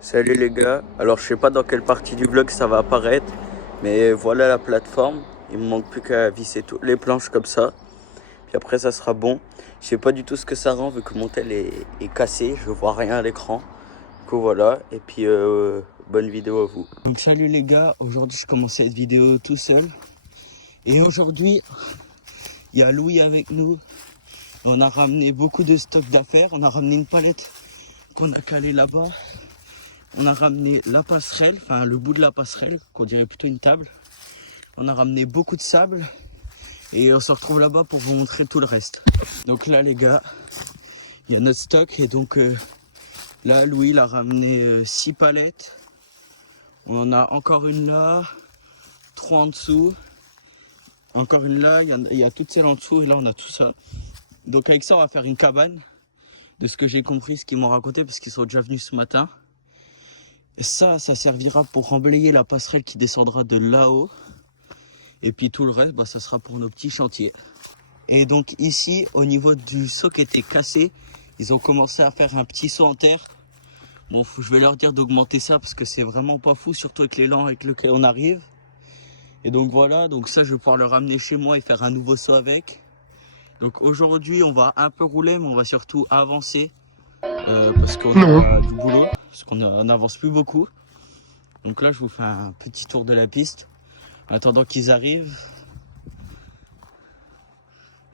Salut les gars, alors je sais pas dans quelle partie du vlog ça va apparaître, mais voilà la plateforme. Il me manque plus qu'à visser toutes les planches comme ça, puis après ça sera bon. Je sais pas du tout ce que ça rend vu que mon tel est cassé, je vois rien à l'écran. Du coup voilà, et puis bonne vidéo à vous. Donc salut les gars, aujourd'hui je commence cette vidéo tout seul. Et aujourd'hui, il y a Louis avec nous. On a ramené beaucoup de stock d'affaires, on a ramené une palette qu'on a calée là-bas. On a ramené la passerelle, enfin le bout de la passerelle, qu'on dirait plutôt une table. On a ramené beaucoup de sable et on se retrouve là-bas pour vous montrer tout le reste. Donc là les gars, il y a notre stock et donc là Louis il a ramené 6 palettes. On en a encore une là, 3 en dessous, encore une là, il y a toutes celles en dessous et là on a tout ça. Donc avec ça on va faire une cabane, de ce que j'ai compris, ce qu'ils m'ont raconté parce qu'ils sont déjà venus ce matin. Et ça servira pour emblayer la passerelle qui descendra de là-haut. Et puis tout le reste, ça sera pour nos petits chantiers. Et donc ici, au niveau du seau qui était cassé, ils ont commencé à faire un petit seau en terre. Bon, je vais leur dire d'augmenter ça parce que c'est vraiment pas fou, surtout avec l'élan avec lequel on arrive. Et donc voilà, donc ça je vais pouvoir le ramener chez moi et faire un nouveau seau avec. Donc aujourd'hui, on va un peu rouler, mais on va surtout avancer. Parce qu'on a du boulot, parce qu'on n'avance plus beaucoup. Donc là, je vous fais un petit tour de la piste. En attendant qu'ils arrivent.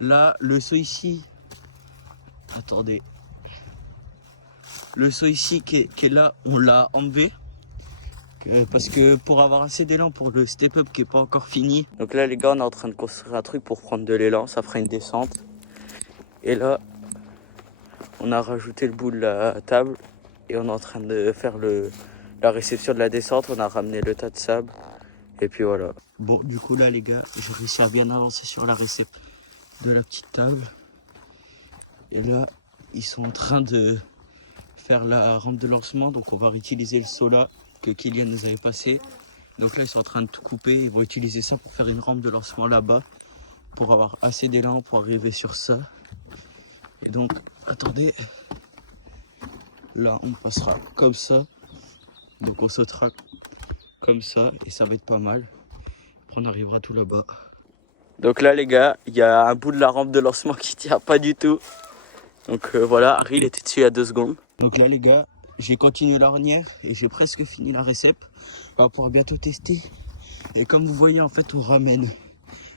Là, le seau ici. Attendez. Le seau ici qui est là, on l'a enlevé. Parce que pour avoir assez d'élan pour le step-up qui n'est pas encore fini. Donc là, les gars, on est en train de construire un truc pour prendre de l'élan. Ça fera une descente. Et là, on a rajouté le bout de la table. Et on est en train de faire la réception de la descente. On a ramené le tas de sable. Et puis voilà. Bon, du coup là les gars, j'ai réussi à bien avancer sur la réception de la petite table. Et là, ils sont en train de faire la rampe de lancement. Donc on va réutiliser le seau là que Kylian nous avait passé. Donc là, ils sont en train de tout couper. Ils vont utiliser ça pour faire une rampe de lancement là-bas. Pour avoir assez d'élan pour arriver sur ça. Et donc, attendez. Là, on passera comme ça. Donc on sautera comme ça. Et ça va être pas mal. Après, on arrivera tout là-bas. Donc là les gars, il y a un bout de la rampe de lancement qui tient pas du tout. Donc voilà, Harry il était dessus il y a 2 secondes. Donc là les gars, j'ai continué l'ornière et j'ai presque fini la récep. On va pouvoir bientôt tester. Et comme vous voyez en fait on ramène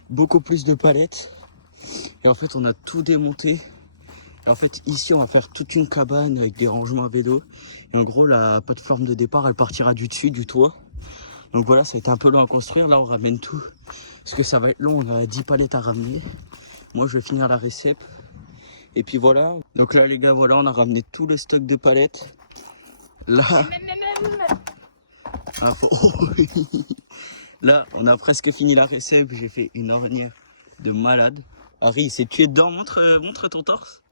beaucoup plus de palettes. Et en fait on a tout démonté. Et en fait ici on va faire toute une cabane avec des rangements à vélo. Et en gros la plateforme de départ elle partira du dessus, du toit. Donc voilà, ça a été un peu long à construire. Là on ramène tout. Parce que ça va être long, on a 10 palettes à ramener. Moi je vais finir la récep. Et puis voilà. Donc là les gars, voilà, on a ramené tout le stock de palettes. Là. Ah, là, on a presque fini la récep. J'ai fait une ornière de malade. Harry, il s'est tué dedans. Montre ton torse.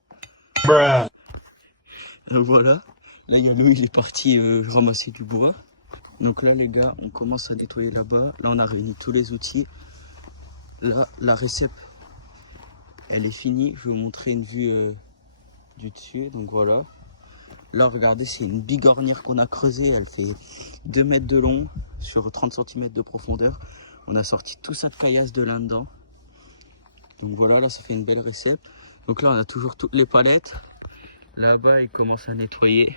Voilà. Là, il y a Louis, il est parti ramasser du bois. Donc là les gars, on commence à nettoyer là-bas. Là, on a réuni tous les outils. Là, la récep, elle est finie. Je vais vous montrer une vue du dessus. Donc voilà. Là, regardez, c'est une bigornière qu'on a creusée. Elle fait 2 mètres de long sur 30 cm de profondeur. On a sorti tout ça de caillasse de là-dedans. Donc voilà, là, ça fait une belle récep. Donc là, on a toujours toutes les palettes. Là-bas, il commence à nettoyer.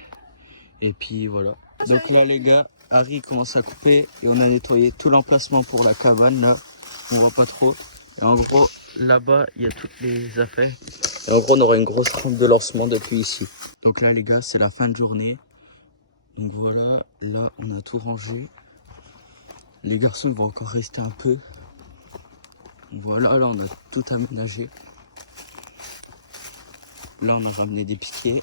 Et puis voilà. Donc là, les gars, Harry commence à couper. Et on a nettoyé tout l'emplacement pour la cabane. Là, on voit pas trop. Et en gros, là-bas, il y a toutes les affaires. Et en gros, on aura une grosse rampe de lancement depuis ici. Donc là, les gars, c'est la fin de journée. Donc voilà, là, on a tout rangé. Les garçons, ils vont encore rester un peu. Voilà, là, on a tout aménagé. Là, on a ramené des piquets.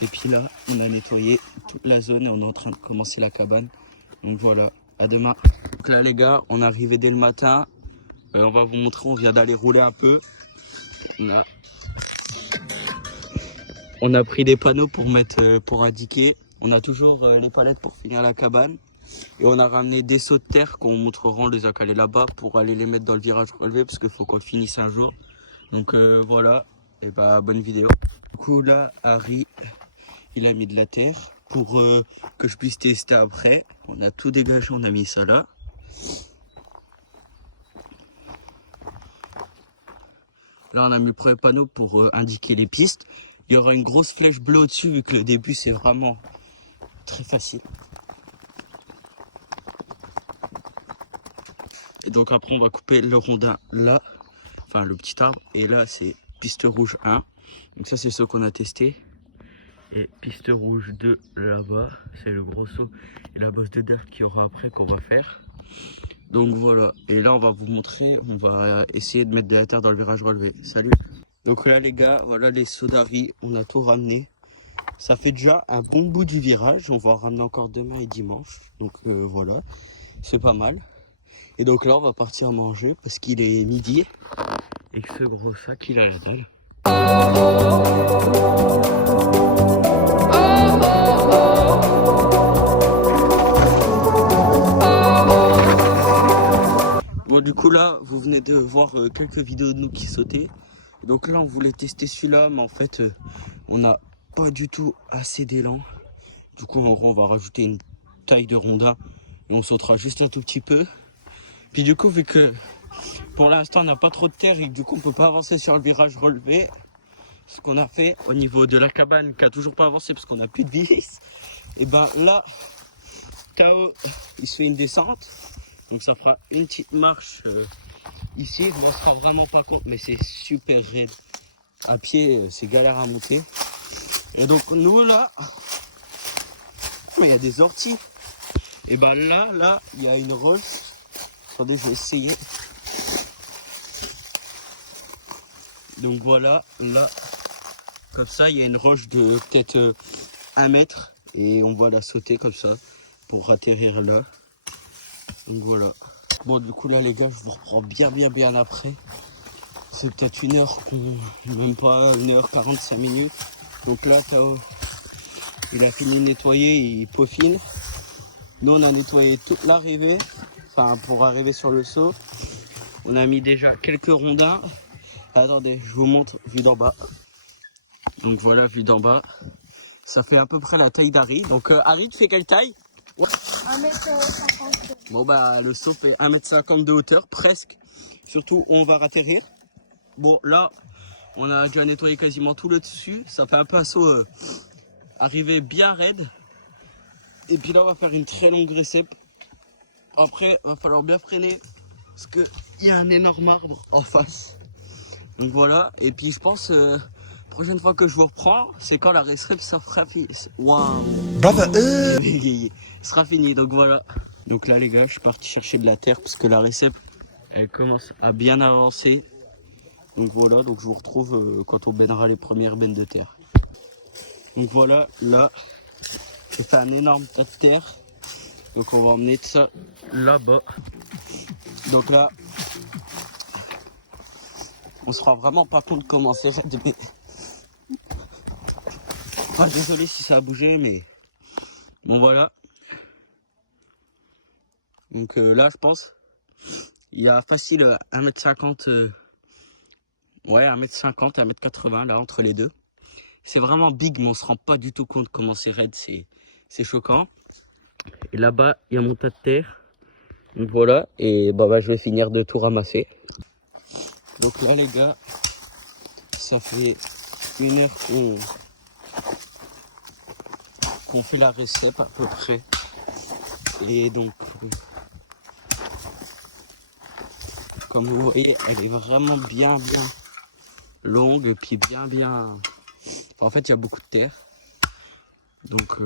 Et puis là, on a nettoyé toute la zone et on est en train de commencer la cabane. Donc voilà, à demain. Donc là, les gars, on est arrivé dès le matin. On va vous montrer, on vient d'aller rouler un peu. On a pris des panneaux pour mettre, pour indiquer. On a toujours les palettes pour finir la cabane. Et on a ramené des seaux de terre qu'on montrera, on les a calés là-bas pour aller les mettre dans le virage relevé parce qu'il faut qu'on le finisse un jour. Donc voilà, et bonne vidéo. Du coup là, Harry, il a mis de la terre. pour que je puisse tester après. On a tout dégagé, on a mis ça là. Là, on a mis le premier panneau pour indiquer les pistes. Il y aura une grosse flèche bleue au-dessus, vu que le début, c'est vraiment très facile. Et donc après, on va couper le rondin là, enfin le petit arbre. Et là, c'est piste rouge 1. Donc ça, c'est ce qu'on a testé. Et piste rouge 2 là-bas, c'est le gros saut et la bosse de dirt qu'il y aura après qu'on va faire. Donc voilà, et là on va vous montrer, on va essayer de mettre de la terre dans le virage relevé. Salut. Donc là les gars, voilà les sauts d'Harry, on a tout ramené. Ça fait déjà un bon bout du virage, on va en ramener encore demain et dimanche. Donc voilà, c'est pas mal. Et donc là on va partir manger parce qu'il est midi et que ce gros sac il a la dalle. Bon du coup là vous venez de voir quelques vidéos de nous qui sautaient. Donc là on voulait tester celui-là mais en fait on n'a pas du tout assez d'élan. Du coup en gros on va rajouter une taille de rondin et on sautera juste un tout petit peu. Puis du coup vu que pour l'instant on n'a pas trop de terre et que du coup on peut pas avancer sur le virage relevé, ce qu'on a fait au niveau de la cabane qui a toujours pas avancé parce qu'on n'a plus de vis, et ben là Tao il se fait une descente. Donc ça fera une petite marche ici, on se rend vraiment pas compte mais c'est super raide. À pied c'est galère à monter. Et donc nous là, mais il y a des orties. Et ben là il y a une roche. Attendez, je vais essayer. Donc voilà, là, comme ça il y a une roche de peut-être 1 mètre. Et on va la sauter comme ça pour atterrir là. Donc voilà. Bon du coup là les gars je vous reprends bien après. C'est peut-être 1 heure même pas 1h45 minutes. Donc là Tao il a fini de nettoyer, il peaufine. Nous on a nettoyé toute l'arrivée. Enfin pour arriver sur le saut. On a mis déjà quelques rondins. Attendez, je vous montre vue d'en bas. Donc voilà vue d'en bas. Ça fait à peu près la taille d'Harry. Donc Harry tu fais quelle taille? 1m50. Bon bah le saut fait 1m50 de hauteur, presque. Surtout où on va atterrir. Bon là, on a déjà nettoyé quasiment tout le dessus. Ça fait un peu un saut arrivé bien raide. Et puis là on va faire une très longue récep. Après il va falloir bien freiner. Parce qu'il y a un énorme arbre en face. Donc voilà. Et puis je pense, prochaine fois que je vous reprends, c'est quand la récep sera finie. Waouh. Sera fini, donc voilà. Donc là les gars, je suis parti chercher de la terre parce que la récep elle commence à bien avancer. Donc voilà, donc je vous retrouve quand on baignera les premières bennes de terre. Donc voilà, là, je fais un énorme tas de terre. Donc on va emmener ça là-bas. Donc là, on se rend vraiment pas compte comment c'est raide. Mais... oh, désolé si ça a bougé, mais bon voilà. Donc là, je pense, il y a facile 1m50, ouais 1m50, 1m80 là entre les deux. C'est vraiment big, mais on se rend pas du tout compte comment c'est raide, c'est choquant. Et là-bas, il y a mon tas de terre. Donc voilà, et bah, je vais finir de tout ramasser. Donc là les gars, ça fait 1 heure qu'on fait la récep à peu près. Et donc, comme vous voyez, elle est vraiment bien longue, puis bien... Enfin, en fait, il y a beaucoup de terre. Donc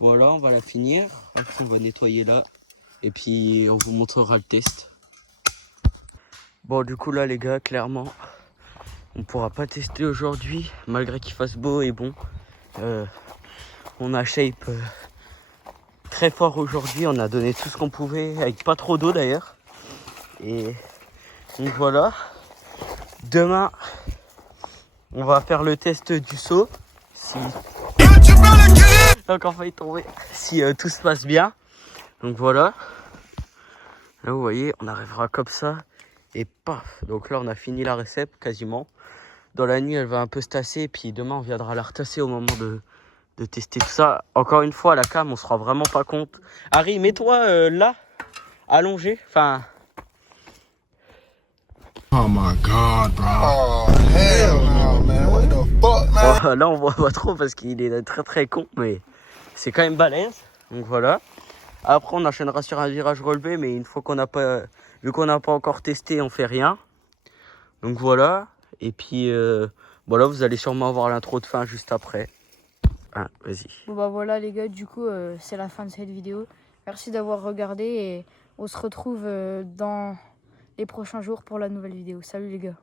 voilà, on va la finir. Après, on va nettoyer là. Et puis, on vous montrera le test. Bon, du coup, là, les gars, clairement, on pourra pas tester aujourd'hui, malgré qu'il fasse beau et bon. On a shape très fort aujourd'hui. On a donné tout ce qu'on pouvait, avec pas trop d'eau d'ailleurs. Et donc voilà. Demain, on va faire le test du saut. Si... donc on va y tomber. Si tout se passe bien. Donc voilà. Là vous voyez, on arrivera comme ça. Et paf. Donc là on a fini la récep quasiment. Dans la nuit elle va un peu se tasser. Et puis demain on viendra la retasser au moment de tester tout ça. Encore une fois, à la cam, on se rend vraiment pas compte. Harry, mets-toi là, allongé. Enfin. Oh my god, bro. Oh, hell no, man. What the fuck, man? Oh, là, on voit pas trop parce qu'il est très très con, mais c'est quand même balèze. Donc voilà. Après, on enchaînera sur un virage relevé, mais une fois qu'on n'a pas, vu qu'on n'a pas encore testé, on fait rien. Donc voilà. Et puis, voilà, vous allez sûrement avoir l'intro de fin juste après. Ah, vas-y. Bon bah voilà les gars, du coup c'est la fin de cette vidéo. Merci d'avoir regardé et on se retrouve dans les prochains jours pour la nouvelle vidéo. Salut les gars.